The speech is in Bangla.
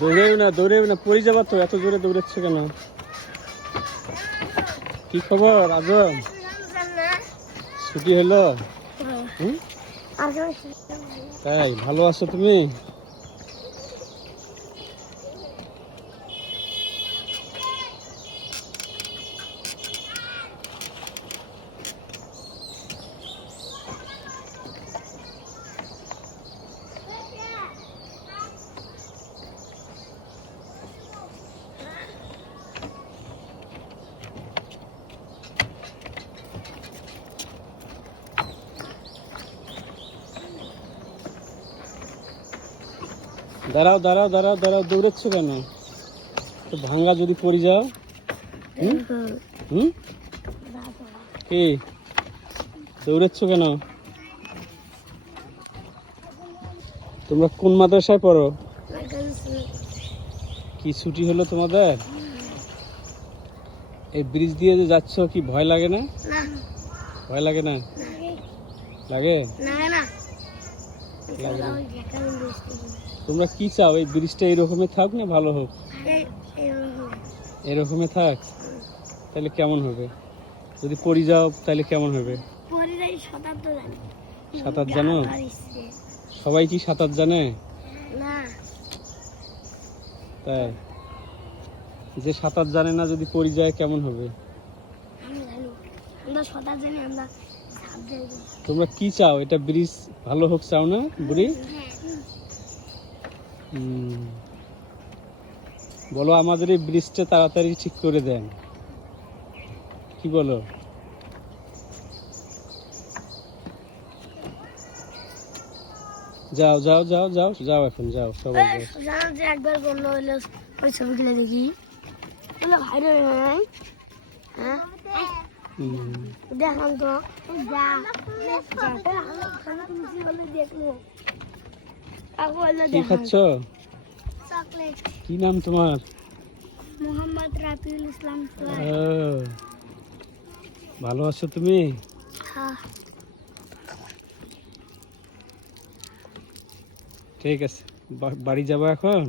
দৌড়েও না, পড়ে যাবা তো, এত জোরে দৌড়াচ্ছ কেন? কি খবর আজম? ছুটি হলো? তাই, ভালো আছো তুমি? দাঁড়াও দাঁড়াও দাঁড়াও দাঁড়াও, দৌড়াচ্ছ কেন? তো ভাঙ্গা যদি পড়ে যাও? হুম, কি দৌড়াচ্ছ কেন? তোমরা কোন মাদ্রাসায় পড়ো? কি ছুটি হলো তোমাদের? এই ব্রিজ দিয়ে যে যাচ্ছ, কি ভয় লাগে না? ভয় লাগে না? লাগে? তোমরা কি চাও, এই ব্রিজটা এরকমই থাক না ভালো হোক? এরকমই থাক। তাহলে কেমন হবে? যদি পড়ে যাও তাহলে কেমন হবে? সাঁতার জানো? সবাই কি সাঁতার জানে? তাই, যে সাঁতার জানে না যদি পড়ে যায় কেমন হবে? তোমরা কি চাও, এটা ব্রিজ ভালো হোক চাও না বুড়ি? বলো আমাদের এই ব্রিজটা তাড়াতাড়ি ঠিক করে দেন, কি বলো? যাও যাও যাও যাও যাও, এখন যাও সবাই যাও। একবার বললো ওই ছবিগুলো দেখি, দেখলাম তো দেখলো। কি খাচ্ছ? কি নাম তোমার? মোহাম্মদ রাফিউল ইসলাম। ভালো আছো তুমি? ঠিক আছে, বাড়ি যাবো এখন?